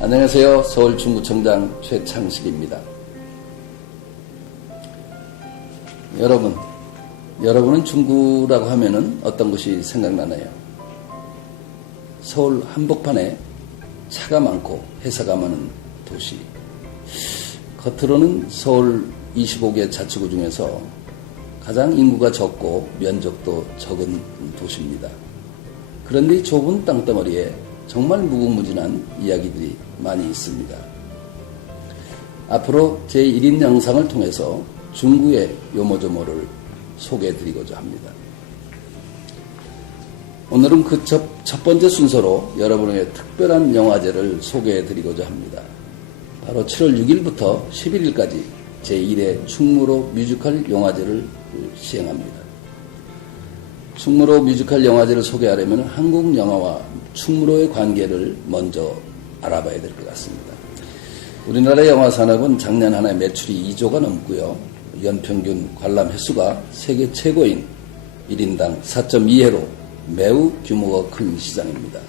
안녕하세요. 서울중구청장 최창식입니다. 여러분은 중구라고 하면은 어떤 것이 생각나나요? 서울 한복판에 차가 많고 회사가 많은 도시. 겉으로는 서울 25개 자치구 중에서 가장 인구가 적고 면적도 적은 도시입니다. 그런데 이 좁은 땅덩어리에 정말 무궁무진한 이야기들이 많이 있습니다. 앞으로 제1인 영상을 통해서 중구의 요모조모를 소개해드리고자 합니다. 오늘은 그 첫 번째 순서로 여러분에게 특별한 영화제를 소개해드리고자 합니다. 바로 7월 6일부터 11일까지 제1회 충무로 뮤지컬 영화제를 시행합니다. 충무로 뮤지컬 영화제를 소개하려면 한국 영화와 충무로의 관계를 먼저 알아봐야 될 것 같습니다. 우리나라 영화 산업은 작년 한 해 매출이 2조가 넘고요. 연평균 관람 횟수가 세계 최고인 1인당 4.2회로 매우 규모가 큰 시장입니다.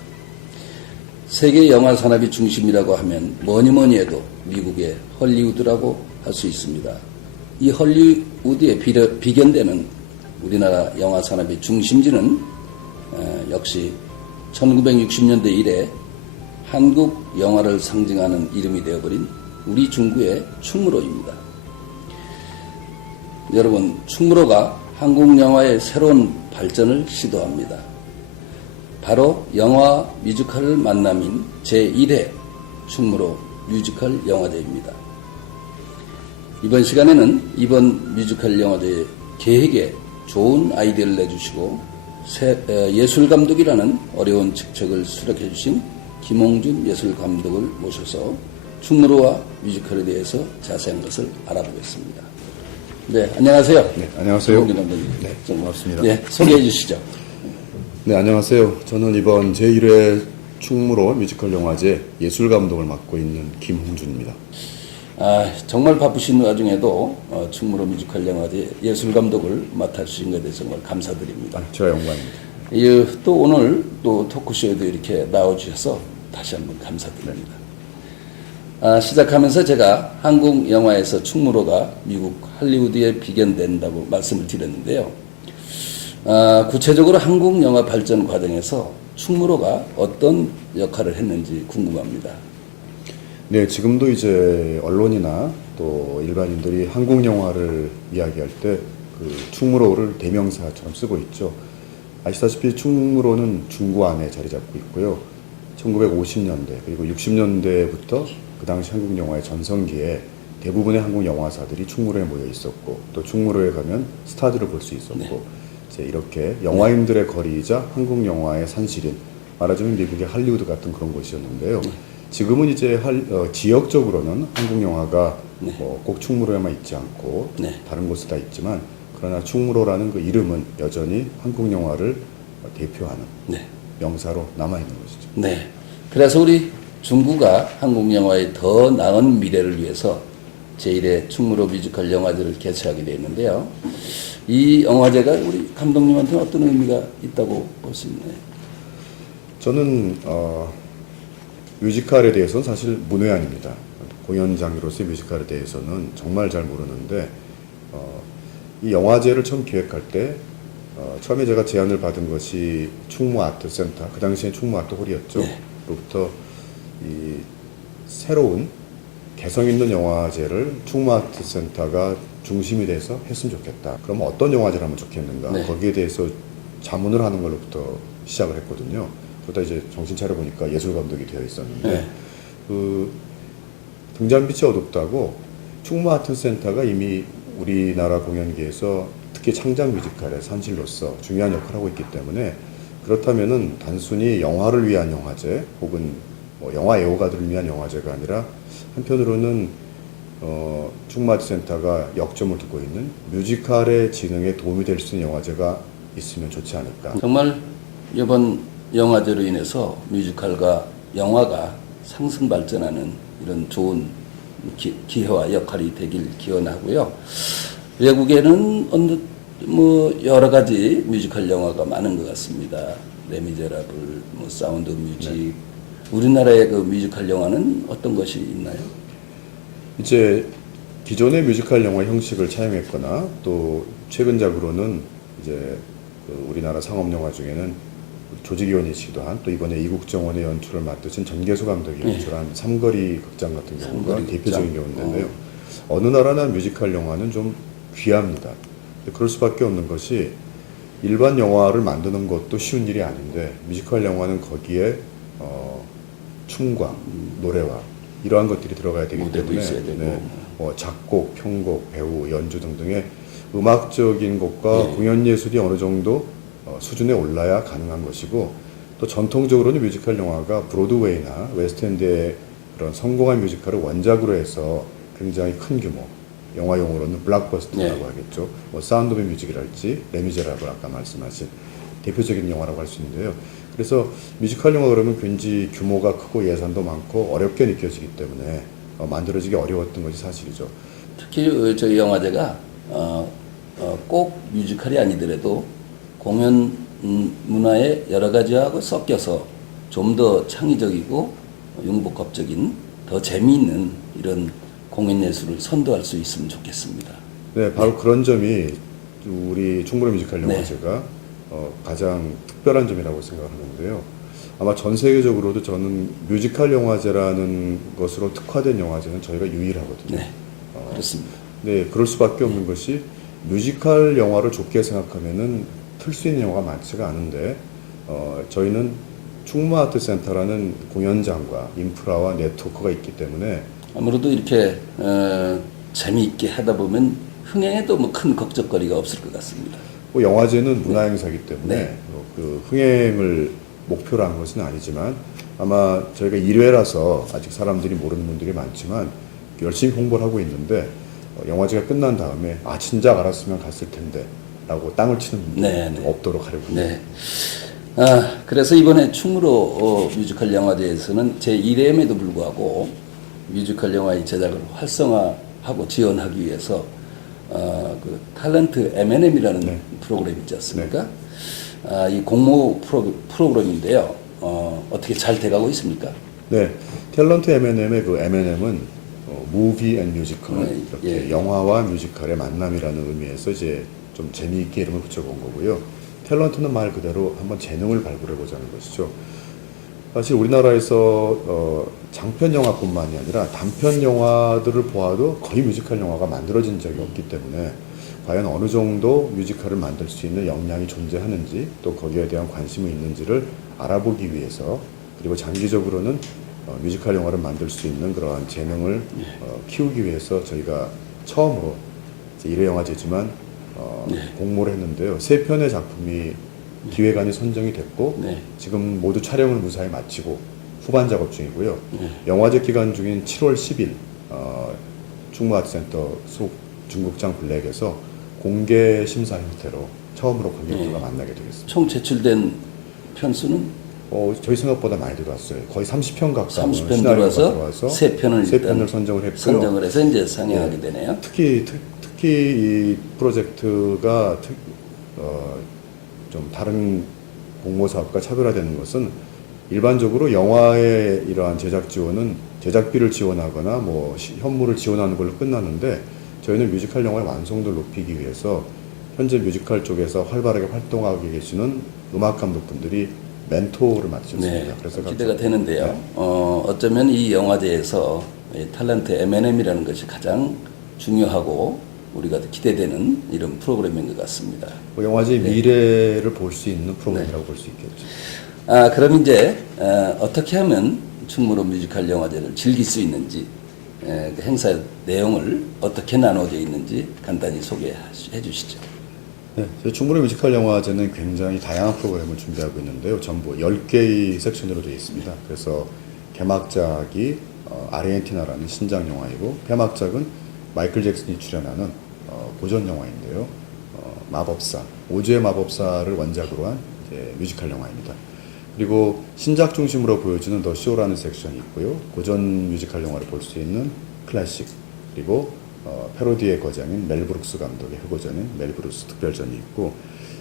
세계 영화 산업이 중심이라고 하면 뭐니 해도 미국의 헐리우드라고 할 수 있습니다. 이 헐리우드에 비견되는 우리나라 영화 산업의 중심지는 역시 1960년대 이래 한국 영화를 상징하는 이름이 되어버린 우리 중구의 충무로입니다. 여러분, 충무로가 한국 영화의 새로운 발전을 시도합니다. 바로 영화 뮤지컬 만남인 제1회 충무로 뮤지컬 영화제입니다. 이번 시간에는 이번 뮤지컬 영화제의 계획에 좋은 아이디어를 내주시고 예술감독이라는 어려운 직책을 수락해 주신 김홍준 예술감독을 모셔서 충무로와 뮤지컬에 대해서 자세한 것을 알아보겠습니다. 네, 안녕하세요. 네, 안녕하세요. 김홍준 감독님. 네, 고맙습니다. 네, 소개해 주시죠. 네, 안녕하세요. 저는 이번 제1회 충무로 뮤지컬 영화제 예술감독을 맡고 있는 김홍준입니다. 정말 바쁘신 와중에도 충무로 뮤지컬 영화제 예술감독을 맡아주신 것에 대해서 정말 감사드립니다. 제가 영광입니다. 또 오늘 또 토크쇼에도 이렇게 나와주셔서 다시 한번 감사드립니다. 시작하면서 제가 한국 영화에서 충무로가 미국 할리우드에 비견된다고 말씀을 드렸는데요. 구체적으로 한국 영화 발전 과정에서 충무로가 어떤 역할을 했는지 궁금합니다. 네, 지금도 이제 언론이나 또 일반인들이 한국 영화를 이야기할 때 그 충무로를 대명사처럼 쓰고 있죠. 아시다시피 충무로는 중구 안에 자리 잡고 있고요. 1950년대 그리고 60년대부터 그 당시 한국 영화의 전성기에 대부분의 한국 영화사들이 충무로에 모여 있었고 또 충무로에 가면 스타들을 볼 수 있었고 네. 이제 이렇게 영화인들의 거리이자 한국 영화의 산실인 말하자면 미국의 할리우드 같은 그런 곳이었는데요. 지금은 이제 지역적으로는 한국 영화가 꼭 충무로에만 있지 않고 다른 곳에 다 있지만 그러나 충무로라는 그 이름은 여전히 한국 영화를 대표하는 명사로 남아있는 것이죠. 네. 그래서 우리 중구가 한국 영화의 더 나은 미래를 위해서 제1회 충무로 뮤지컬 영화제를 개최하게 되었는데요. 이 영화제가 우리 감독님한테는 어떤 의미가 있다고 볼 수 있나요? 저는 뮤지컬에 대해서는 사실 문외한입니다. 공연장으로서의 뮤지컬에 대해서는 정말 잘 모르는데 이 영화제를 처음 기획할 때 처음에 제가 제안을 받은 것이 충무아트센터, 그 당시엔 충무아트홀이었죠. 로부터 이 새로운 개성 있는 영화제를 충무아트센터가 중심이 돼서 했으면 좋겠다. 그러면 어떤 영화제를 하면 좋겠는가? 거기에 대해서 자문을 하는 걸로부터 시작을 했거든요. 그러다 이제 정신 차려보니까 예술감독이 되어 있었는데 그 등잔빛이 어둡다고 충무아트센터가 이미 우리나라 공연계에서 특히 창작 뮤지컬의 산실로서 중요한 역할을 하고 있기 때문에 그렇다면은 단순히 영화를 위한 영화제 혹은 영화 애호가들을 위한 영화제가 아니라 한편으로는 충무아트센터가 역점을 두고 있는 뮤지컬의 진흥에 도움이 될 수 있는 영화제가 있으면 좋지 않을까. 정말 이번 영화제로 인해서 뮤지컬과 영화가 상승 발전하는 이런 좋은 기회와 역할이 되길 기원하고요. 외국에는 여러 가지 뮤지컬 영화가 많은 것 같습니다. 레미제라블, 사운드 오브 뮤직, 우리나라의 그 뮤지컬 영화는 어떤 것이 있나요? 이제 기존의 뮤지컬 영화 형식을 차용했거나 또 최근작으로는 이제 그 우리나라 상업 영화 중에는 조직위원이시기도 한 또 이번에 이국정원의 연출을 맡으신 전계수 감독이 네. 연출한 삼거리 극장 같은 경우가 삼거리 대표적인 극장. 경우인데요. 어느 나라나 뮤지컬 영화는 좀 귀합니다. 그럴 수밖에 없는 것이 일반 영화를 만드는 것도 쉬운 일이 아닌데 뮤지컬 영화는 거기에 춤과 노래와 이러한 것들이 들어가야 되기 무대도 때문에 있어야 되고. 뭐 작곡, 편곡, 배우, 연주 등등의 음악적인 것과 네. 공연 예술이 어느 정도 수준에 올라야 가능한 것이고 또 전통적으로는 뮤지컬 영화가 브로드웨이나 웨스트엔드의 그런 성공한 뮤지컬을 원작으로 해서 굉장히 큰 규모 영화 용어로는 블록버스터라고 네. 하겠죠. 뭐 사운드 오브 뮤직이랄지 레미제라블 아까 말씀하신 대표적인 영화라고 할 수 있는데요. 그래서 뮤지컬 영화 그러면 굉장히 규모가 크고 예산도 많고 어렵게 느껴지기 때문에 만들어지기 어려웠던 것이 사실이죠. 특히 저희 영화제가 꼭 뮤지컬이 아니더라도 공연 문화의 여러 가지하고 섞여서 좀 더 창의적이고 융복합적인 더 재미있는 이런 공연 예술을 선도할 수 있으면 좋겠습니다. 네, 바로 그런 점이 우리 충무로 뮤지컬 영화제가 가장 특별한 점이라고 생각하는데요. 아마 전 세계적으로도 저는 뮤지컬 영화제라는 것으로 특화된 영화제는 저희가 유일하거든요. 네, 그렇습니다. 네, 그럴 수밖에 없는 것이 뮤지컬 영화를 좋게 생각하면은 틀 수 있는 영화가 많지가 않은데 저희는 충무아트센터라는 공연장과 인프라와 네트워크가 있기 때문에 아무래도 이렇게 재미있게 하다 보면 흥행에도 뭐 큰 걱정거리가 없을 것 같습니다. 뭐 영화제는 문화행사이기 때문에 네. 그 흥행을 목표로 한 것은 아니지만 아마 저희가 1회라서 아직 사람들이 모르는 분들이 많지만 열심히 홍보를 하고 있는데 영화제가 끝난 다음에 아 진작 알았으면 갔을 텐데 라고 땅을 치는 분들이 네, 네. 없도록 하려고 합니다. 네. 그래서 이번에 충무로 뮤지컬 영화제에서는 제1회임에도 불구하고 뮤지컬 영화의 제작을 활성화하고 지원하기 위해서 그 탤런트 M&M이라는 네. 프로그램이 있지 않습니까? 이 공모 프로그램인데요. 어떻게 잘 돼가고 있습니까? 네, 탤런트 M&M의 그 M&M은 무비 앤 뮤지컬 네, 이렇게 예. 영화와 뮤지컬의 만남이라는 의미에서 이제 좀 재미있게 이름을 붙여본 거고요. 탤런트는 말 그대로 한번 재능을 발굴해 보자는 것이죠. 사실 우리나라에서 장편 영화뿐만이 아니라 단편 영화들을 보아도 거의 뮤지컬 영화가 만들어진 적이 없기 때문에 과연 어느 정도 뮤지컬을 만들 수 있는 역량이 존재하는지 또 거기에 대한 관심이 있는지를 알아보기 위해서 그리고 장기적으로는 뮤지컬 영화를 만들 수 있는 그러한 재능을 키우기 위해서 저희가 처음으로 1회 영화제지만 공모를 했는데요. 3편의 작품이 기획안이 선정이 됐고 네. 지금 모두 촬영을 무사히 마치고 후반 작업 중이고요. 영화제 기간 중인 7월 10일 충무아트센터 속 중국장 블랙에서 공개 심사 형태로 처음으로 관객들과 만나게 되겠습니다. 총 제출된 편수는 저희 생각보다 많이 들어왔어요. 거의 30편 가까운 30편 시나리오가 들어와서 세 편을 세 일단 편을 선정을 했고요. 선정을 해서 이제 상영하게 되네요. 특히 이 프로젝트가 좀 다른 공모 사업과 차별화되는 것은 일반적으로 영화의 이러한 제작 지원은 제작비를 지원하거나 뭐 현물을 지원하는 걸로 끝나는데 저희는 뮤지컬 영화의 완성도를 높이기 위해서 현재 뮤지컬 쪽에서 활발하게 활동하고 계시는 음악 감독분들이 멘토를 맡으셨습니다. 네, 그래서 기대가 되는데요. 어쩌면 이 영화제에서 이 탤런트 M&M이라는 것이 가장 중요하고 우리가 기대되는 이런 프로그램인 것 같습니다. 영화제의 미래를 볼 수 있는 프로그램이라고 볼 수 있겠죠. 그럼 이제 어떻게 하면 충무로 뮤지컬 영화제를 즐길 수 있는지 그 행사 내용을 어떻게 나눠져 있는지 간단히 소개해 주시죠. 네, 저희 충무로 뮤지컬 영화제는 굉장히 다양한 프로그램을 준비하고 있는데요. 전부 10개의 섹션으로 되어 있습니다. 그래서 개막작이 아르헨티나라는 신작 영화이고 폐막작은 마이클 잭슨이 출연하는 고전 영화인데요. 마법사, 오즈의 마법사를 원작으로 한 뮤지컬 영화입니다. 그리고 신작 중심으로 보여주는 더 쇼라는 섹션이 있고요. 고전 뮤지컬 영화를 볼 수 있는 클래식, 그리고 패러디의 거장인 멜 브룩스 감독의 흑고전인 멜 브룩스 특별전이 있고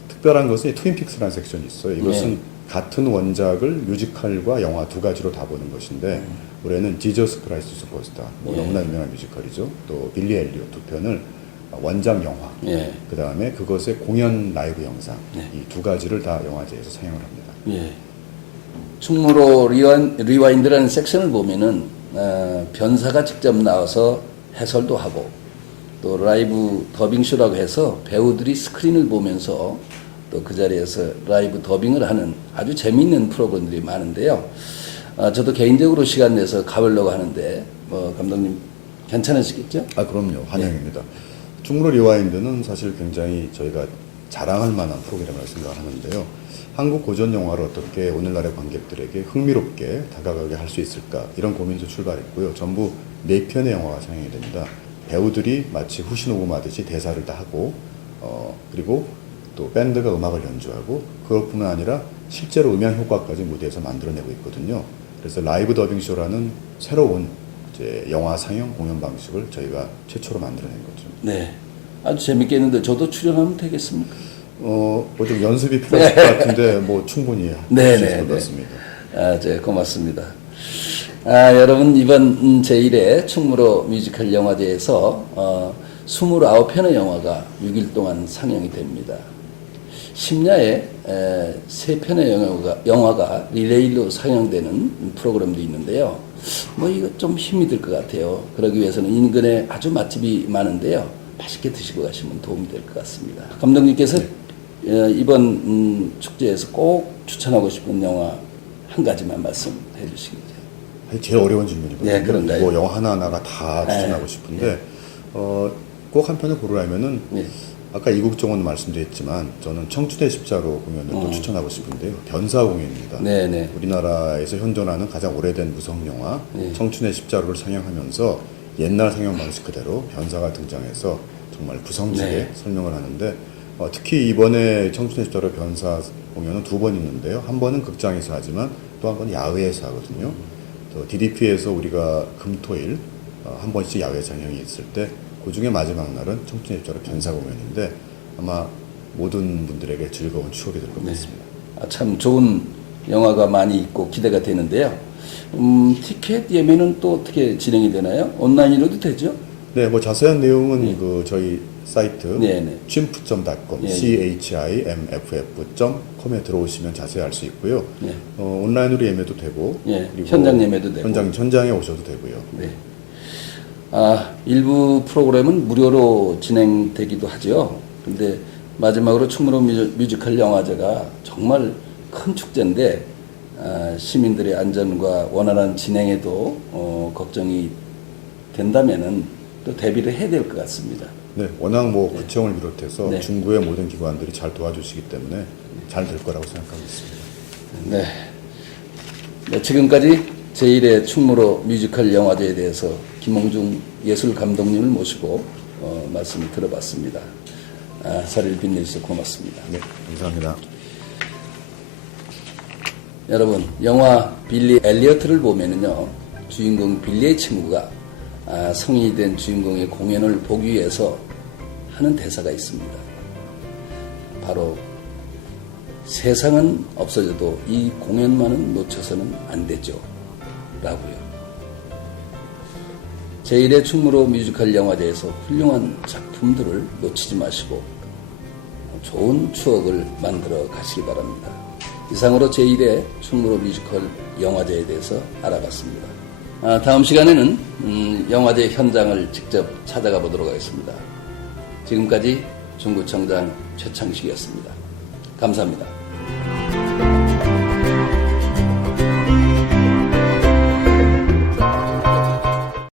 특별한 것은 이 트윈픽스라는 섹션이 있어요. 이것은 같은 원작을 뮤지컬과 영화 두 가지로 다 보는 것인데 올해는 지저스 크라이스트 슈퍼스타 너무나 유명한 뮤지컬이죠. 또 빌리 엘리엇 두 편을 원작 영화, 그 다음에 그것의 공연 라이브 영상 이 두 가지를 다 영화제에서 상영을 합니다. 예. 충무로 리와인드라는 섹션을 보면은 변사가 직접 나와서 해설도 하고 또 라이브 더빙쇼라고 해서 배우들이 스크린을 보면서 또 그 자리에서 라이브 더빙을 하는 아주 재미있는 프로그램들이 많은데요. 저도 개인적으로 시간 내서 가보려고 하는데 감독님 괜찮으시겠죠? 그럼요. 환영입니다. 충무로 리와인드는 사실 굉장히 저희가 자랑할 만한 프로그램이라고 생각하는데요. 한국 고전 영화를 어떻게 오늘날의 관객들에게 흥미롭게 다가가게 할 수 있을까 이런 고민에서 출발했고요. 전부 4편의 영화가 상영이 됩니다. 배우들이 마치 후시 녹음하듯이 대사를 다 하고 그리고 또 밴드가 음악을 연주하고 그것뿐만 아니라 실제로 음향 효과까지 무대에서 만들어내고 있거든요. 그래서 라이브 더빙쇼라는 새로운 이제 영화 상영 공연 방식을 저희가 최초로 만들어낸 거죠. 네, 아주 재밌겠는데 저도 출연하면 되겠습니까? 뭐 좀 연습이 필요할 것 같은데 뭐 충분히 하실 것 같습니다. 고맙습니다. 여러분 이번 제1회 충무로 뮤지컬 영화제에서 29편의 영화가 6일 동안 상영이 됩니다. 심야에 3편의 영화가 리레이로 상영되는 프로그램도 있는데요. 이거 좀 힘이 들 것 같아요. 그러기 위해서는 인근에 아주 맛집이 많은데요. 맛있게 드시고 가시면 도움이 될 것 같습니다. 감독님께서 이번 축제에서 꼭 추천하고 싶은 영화 한 가지만 말씀해 주시겠죠. 제일 어려운 질문이거든요. 네, 그런가요? 뭐 영화 하나하나가 다 추천하고 싶은데 꼭 한 편을 고르라면은 아까 이국정원도 말씀드렸지만 저는 청춘의 십자로 공연을 또 추천하고 싶은데요. 변사 공연입니다. 네네. 우리나라에서 현존하는 가장 오래된 무성 영화 청춘의 십자로를 상영하면서 옛날 상영 방식 그대로 변사가 등장해서 정말 구성지게 설명을 하는데 특히 이번에 청춘의 십자로 변사 공연은 2번 있는데요. 한 번은 극장에서 하지만 또 한 번은 야외에서 하거든요. 또 DDP에서 우리가 금토일 한 번씩 야외 상영이 있을 때 그 중에 마지막 날은 청춘의 십자로 변사 공연인데 아마 모든 분들에게 즐거운 추억이 될 것 같습니다. 참 좋은 영화가 많이 있고 기대가 되는데요. 티켓 예매는 또 어떻게 진행이 되나요? 온라인으로도 되죠? 네, 뭐 자세한 내용은 그 저희 사이트 chimf.com, chimff.com에 들어오시면 자세히 알 수 있고요. 온라인으로 예매도 되고, 그리고 현장 예매도 되고, 현장에 오셔도 되고요. 네. 일부 프로그램은 무료로 진행되기도 하죠. 근데 마지막으로 충무로 뮤지컬 영화제가 정말 큰 축제인데 시민들의 안전과 원활한 진행에도 걱정이 된다면은 또 대비를 해야 될 것 같습니다. 네, 워낙 뭐 구청을 비롯해서 중구의 모든 기관들이 잘 도와주시기 때문에 잘 될 거라고 생각하고 있습니다. 네, 지금까지 제1회 충무로 뮤지컬 영화제에 대해서 김홍중 예술 감독님을 모시고 말씀을 들어봤습니다. 자리를 빛내주셔서 고맙습니다. 네, 감사합니다. 여러분, 영화 빌리 엘리어트를 보면은요, 주인공 빌리의 친구가 성인이 된 주인공의 공연을 보기 위해서 하는 대사가 있습니다. 바로 세상은 없어져도 이 공연만은 놓쳐서는 안 되죠. 라고요. 제1회 충무로 뮤지컬 영화제에서 훌륭한 작품들을 놓치지 마시고 좋은 추억을 만들어 가시기 바랍니다. 이상으로 제1회 충무로 뮤지컬 영화제에 대해서 알아봤습니다. 다음 시간에는 영화제 현장을 직접 찾아가 보도록 하겠습니다. 지금까지 중구청장 최창식이었습니다. 감사합니다.